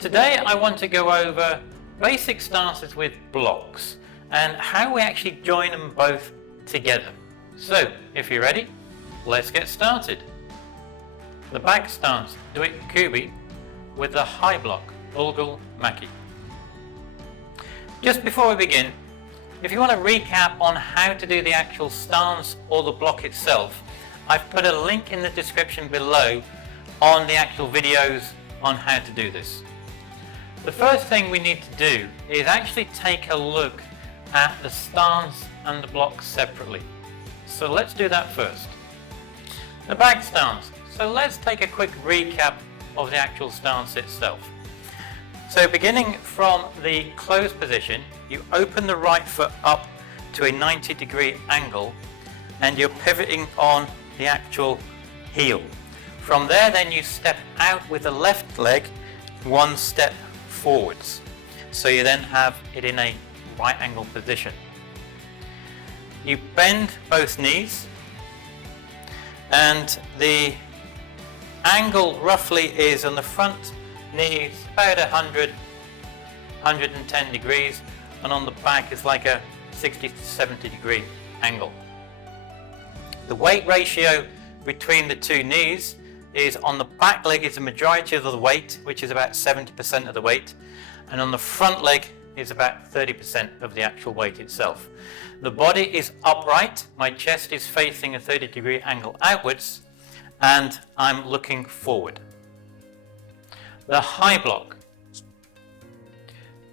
Today I want to go over basic stances with blocks and how we actually join them both together. So if you're ready, let's get started. The back stance, Dwitkubi, with the high block, Olgul Makki. Just before we begin, if you want to recap on how to do the actual stance or the block itself, I've put a link in the description below on the actual videos on how to do this. The first thing we need to do is actually take a look at the stance and the block separately. So let's do that first. The back stance. So let's take a quick recap of the actual stance itself. So beginning from the closed position, you open the right foot up to a 90-degree angle and you're pivoting on the actual heel. From there then you step out with the left leg one step forwards. So you then have it in a right angle position. You bend both knees and the angle roughly is on the front knees about 110 degrees and on the back is like a 60 to 70 degree angle. The weight ratio between the two knees is on the back leg is the majority of the weight, which is about 70% of the weight, and on the front leg is about 30% of the actual weight itself. The body is upright, my chest is facing a 30-degree angle outwards, and I'm looking forward. The high block.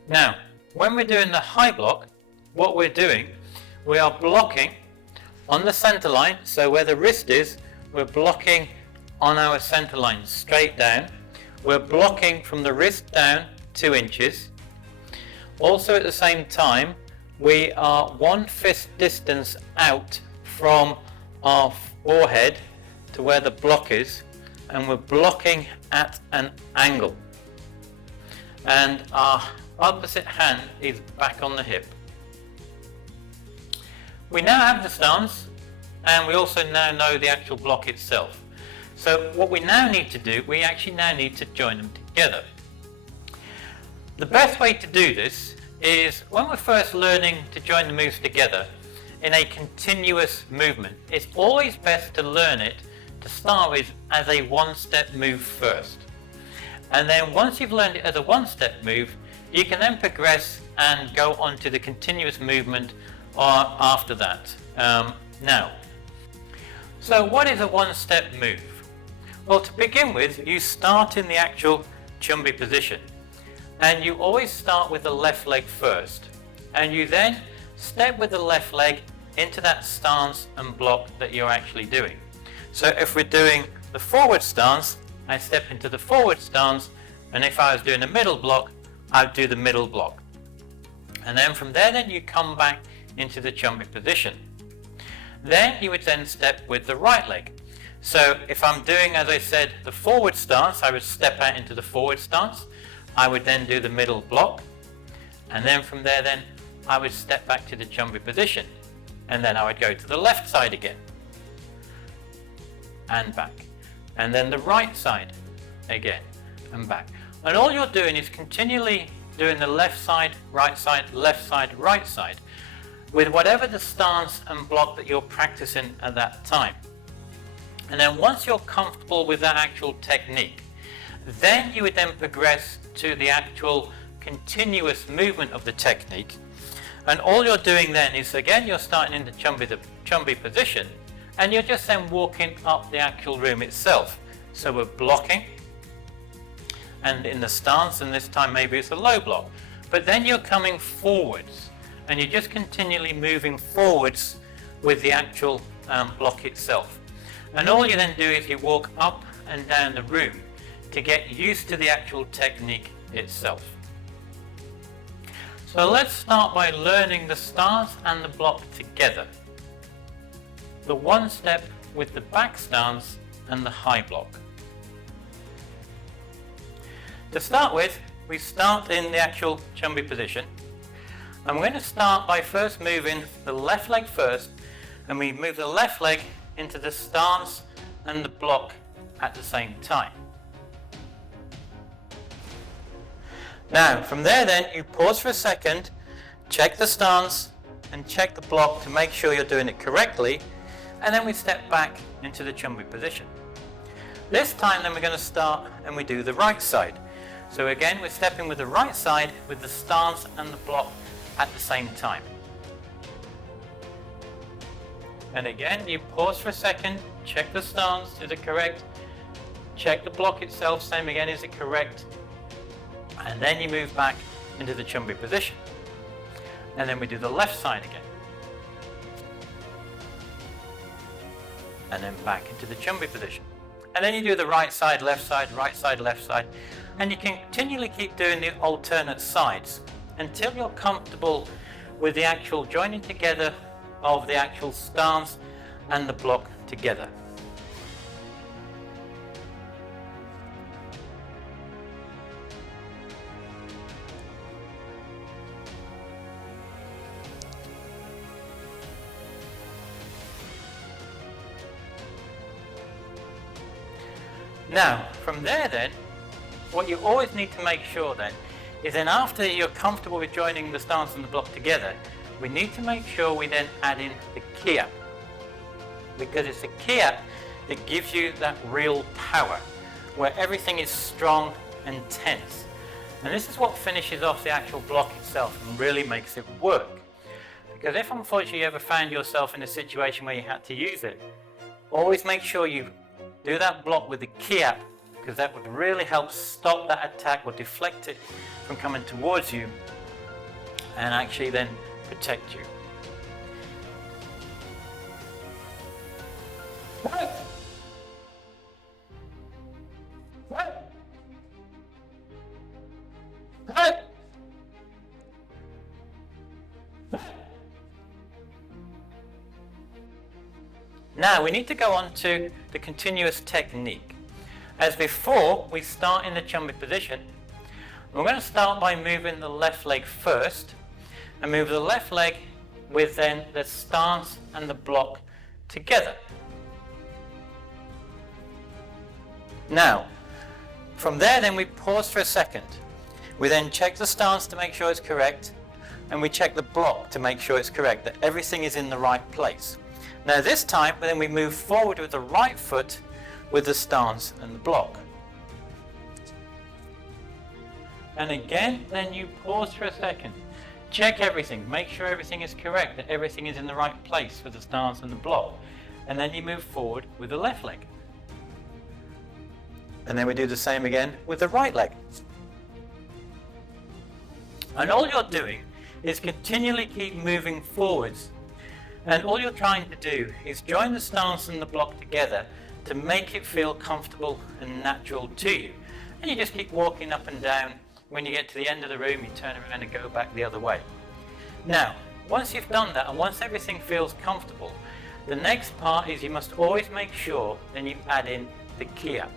Now, when we're doing the high block, what we're doing, we are blocking on the center line, so where the wrist is, we're blocking on our center line straight down. We're blocking from the wrist down 2 inches. Also at the same time, we are 1 fist distance out from our forehead to where the block is, and we're blocking at an angle. And our opposite hand is back on the hip. We now have the stance, and we also now know the actual block itself. So what we now need to do, we actually now need to join them together. The best way to do this is when we're first learning to join the moves together in a continuous movement. It's always best to learn it to start with as a one-step move first. And then once you've learned it as a one-step move, you can then progress and go on to the continuous movement after that. So what is a one-step move? Well, to begin with, you start in the actual Kubi position, and you always start with the left leg first, and you then step with the left leg into that stance and block that you're actually doing. So if we're doing the forward stance, I step into the forward stance, and if I was doing the middle block, I'd do the middle block. And then from there, then you come back into the Kubi position. Then you would then step with the right leg. So if I'm doing, as I said, the forward stance, I would step out into the forward stance. I would then do the middle block. And then from there, then I would step back to the Kubi position. And then I would go to the left side again. And back. And then the right side again and back. And all you're doing is continually doing the left side, right side, right side, with whatever the stance and block that you're practicing at that time. And then once you're comfortable with that actual technique, then you would then progress to the actual continuous movement of the technique. And all you're doing then is, again, you're starting in the Kubi position, and you're just then walking up the actual room itself. So we're blocking, and in the stance, and this time maybe it's a low block. But then you're coming forwards, and you're just continually moving forwards with the actual block itself. And all you then do is you walk up and down the room to get used to the actual technique itself. So let's start by learning the stance and the block together. The one step with the back stance and the high block. To start with, we start in the actual Kubi position. And we're going to start by first moving the left leg first, and we move the left leg into the stance and the block at the same time. Now, from there then, you pause for a second, check the stance, and check the block to make sure you're doing it correctly, and then we step back into the chumbi position. This time then we're going to start and we do the right side. So again, we're stepping with the right side with the stance and the block at the same time. And again, you pause for a second, check the stance, is it correct? Check the block itself, same again, is it correct? And then you move back into the chumbi position. And then we do the left side again. And then back into the chumbi position. And then you do the right side, left side, right side, left side. And you can continually keep doing the alternate sides until you're comfortable with the actual joining together of the actual stance and the block together. Now, from there then, what you always need to make sure then is then after you're comfortable with joining the stance and the block together, we need to make sure we then add in the Ki Hap, because it's the Ki Hap that gives you that real power, where everything is strong and tense. And this is what finishes off the actual block itself and really makes it work. Because if unfortunately you ever found yourself in a situation where you had to use it, always make sure you do that block with the Ki Hap, because that would really help stop that attack or deflect it from coming towards you and actually then protect you. Now we need to go on to the continuous technique. As before, we start in the chumbi position. We're going to start by moving the left leg first, and move the left leg with then the stance and the block together. Now, from there then we pause for a second. We then check the stance to make sure it's correct, and we check the block to make sure it's correct, that everything is in the right place. Now this time then we move forward with the right foot with the stance and the block. And again, then you pause for a second. Check everything, make sure everything is correct, that everything is in the right place with the stance and the block. And then you move forward with the left leg. And then we do the same again with the right leg. And all you're doing is continually keep moving forwards. And all you're trying to do is join the stance and the block together to make it feel comfortable and natural to you. And you just keep walking up and down. When you get to the end of the room, you turn around and go back the other way. Now, once you've done that and once everything feels comfortable, the next part is you must always make sure then you add in the Ki Hap.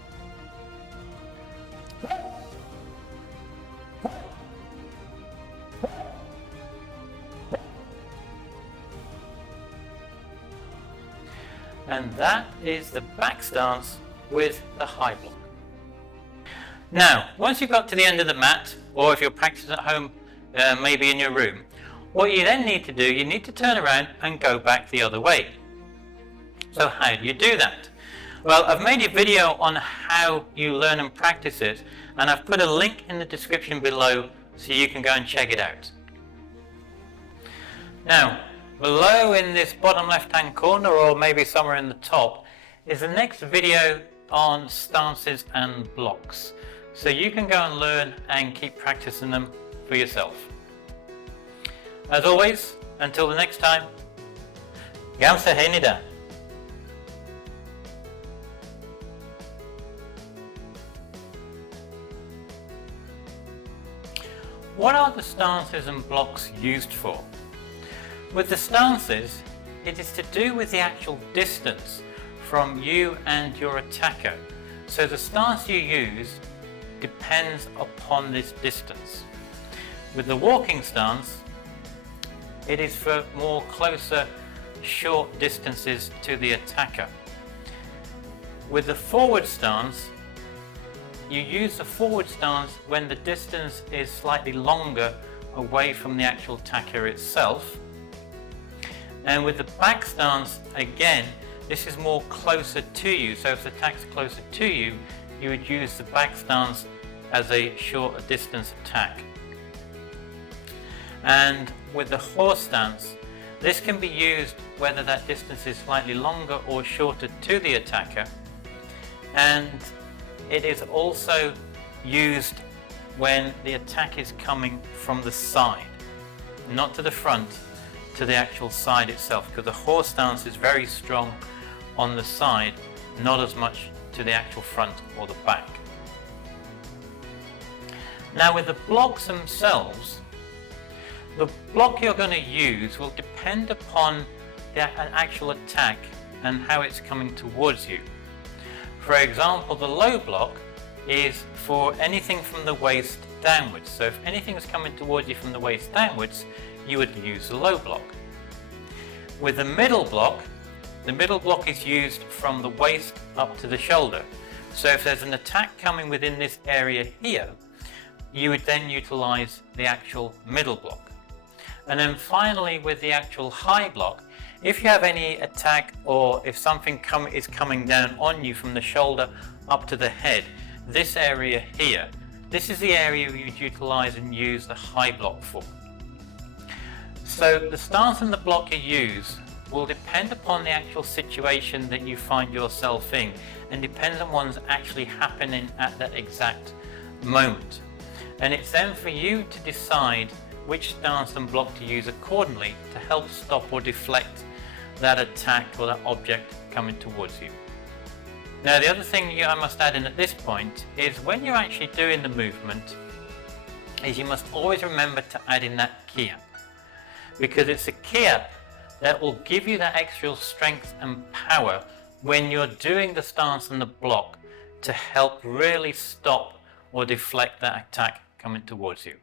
And that is the back stance with the high block. Now, once you've got to the end of the mat, or if you're practicing at home, maybe in your room, what you then need to do, you need to turn around and go back the other way. So how do you do that? Well, I've made a video on how you learn and practice it, and I've put a link in the description below so you can go and check it out. Now, below in this bottom left hand corner, or maybe somewhere in the top, is the next video on stances and blocks. So you can go and learn and keep practicing them for yourself. As always, until the next time, Gam Sa Hae Ni. What are the stances and blocks used for? With the stances, it is to do with the actual distance from you and your attacker. So the stance you use depends upon this distance. With the walking stance, it is for more closer, short distances to the attacker. With the forward stance, you use the forward stance when the distance is slightly longer away from the actual attacker itself. And with the back stance, again, this is more closer to you. So if the attack's closer to you, you would use the back stance as a shorter distance attack. And with the horse stance, this can be used whether that distance is slightly longer or shorter to the attacker. And it is also used when the attack is coming from the side, not to the front, to the actual side itself, because the horse stance is very strong on the side, not as much to the actual front or the back. Now with the blocks themselves, the block you're going to use will depend upon the actual attack and how it's coming towards you. For example, the low block is for anything from the waist downwards. So if anything is coming towards you from the waist downwards, you would use the low block. With the middle block is used from the waist up to the shoulder. So if there's an attack coming within this area here, you would then utilize the actual middle block. And then finally, with the actual high block, if you have any attack or if something is coming down on you from the shoulder up to the head, this area here, this is the area you would utilize and use the high block for. So the stance and the block you use will depend upon the actual situation that you find yourself in, and depends on what's actually happening at that exact moment. And it's then for you to decide which stance and block to use accordingly to help stop or deflect that attack or that object coming towards you. Now the other thing I must add in at this point is when you're actually doing the movement, is you must always remember to add in that Ki Hap, because it's a Ki Hap that will give you that extra strength and power when you're doing the stance and the block to help really stop or deflect that attack coming towards you.